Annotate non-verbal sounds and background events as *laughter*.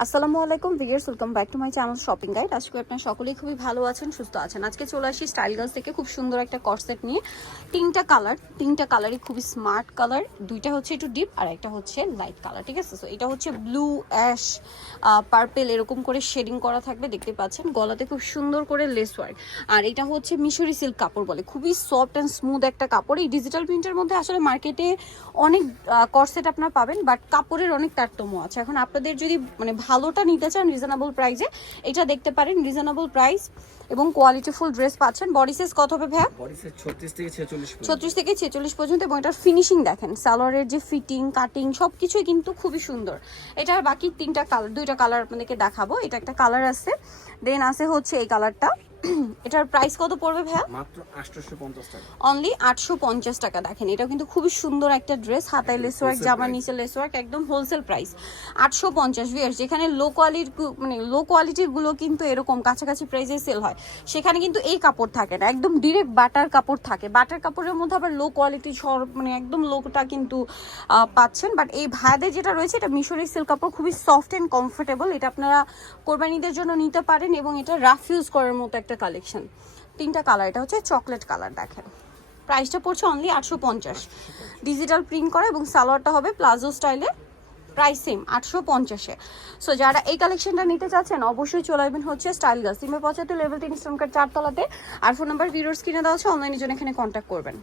আসসালামু আলাইকুম viewers welcome back to my channel shopping guide. আজকে আপনারা সকলেই খুবই ভালো আছেন, সুস্থ আছেন। আজকে চলে আসি স্টাইল গার্লস থেকে খুব সুন্দর একটা কর্সেট নিয়ে। তিনটা কালার, তিনটা কালারই খুবই স্মার্ট কালার। দুইটা হচ্ছে একটু ডিপ, আর একটা হচ্ছে লাইট কালার, ঠিক আছে? সো এটা হচ্ছে ব্লু, অ্যাশ পার্পেল এরকম করে শেডিং করা থাকবে, দেখতে পাচ্ছেন? গলাতে খুব সুন্দর করে লেস ওয়ার্ক। আর এটা হচ্ছে মিশরি সিল্ক কাপড় বলে। খুবই সফট অ্যান্ড স্মুথ একটা কাপড়। এই ডিজিটাল প্রিন্টের মধ্যে আসলে মার্কেটে অনেক কর্সেট আপনারা পাবেন, বাট কাপড়ের অনেক তারতম্য আছে। এখন আপনাদের যদি মানে ভালোটা নিতে চান রিজনেবল প্রাইসে এটা দেখতে পারেন রিজনেবল প্রাইস এবং কোয়ালিটিফুল ড্রেস পাচ্ছেন। বডি সাইজ কত হবে ভাইয়া? বডি সাইজ 36 থেকে 46 ছত্রিশ থেকে ছেচল্লিশ পর্যন্ত এবং এটার ফিনিশিং দেখেন সালোয়ারের যে ফিটিং কাটিং সব কিছুই কিন্তু খুবই সুন্দর। এটার বাকি তিনটা কালার দুইটা কালার আপনাদেরকে দেখাবো। এটা একটা কালার আছে দেন আছে হচ্ছে এই কালারটা *clears throat* এটার প্রাইস কত পড়বে ভাইয়া? মাত্র 850 টাকা। অনলি আটশো পঞ্চাশ টাকা দেখেন এটা কিন্তু খুবই সুন্দর একটা ড্রেস হাতায় লেস ওয়ার্ক জামার. নিচে লেস ওয়ার্ক একদম হোলসেল প্রাইস আটশো পঞ্চাশ ভিয়ার্স যেখানে লো কোয়ালিটির মানে লো কোয়ালিটিরগুলো কিন্তু এরকম কাছাকাছি প্রাইসে সেল হয়। সেখানে কিন্তু এই কাপড় থাকে না একদম ডিরেক্ট বাটার কাপড় থাকে। বাটার কাপড়ের মধ্যে আবার লো কোয়ালিটি মানে একদম লোটা কিন্তু পাচ্ছেন। বাট এই ভাইয়াদের যেটা রয়েছে এটা মিশরি সিল্ক কাপড় খুবই সফট অ্যান্ড কমফোর্টেবল এটা আপনারা কোরবানিদের জন্য নিতে পারেন এবং এটা রাফ ইউজ করার মতো একটা কালেকশন তিনটা কালার এটা হচ্ছে চকলেট কালার দেখেন। প্রাইসটা পড়ছে অনলি আটশো পঞ্চাশ। ডিজিটাল প্রিন্ট করা এবং সালোয়ারটা হবে প্লাজো স্টাইলে প্রাইস সেম আটশো পঞ্চাশে। সো যারা এই কালেকশনটা নিতে চাচ্ছেন, অবশ্যই চলে আসবেন হচ্ছে স্টাইল গাছ সিমে পঁচাত্তর লেভেল তিন স্টোনকার চারতলাতে। আর ফোন নাম্বার ভিডিওর স্ক্রিনে দেওয়া আছে অনলাইনের জন্য এখানে কন্ট্যাক্ট করবেন।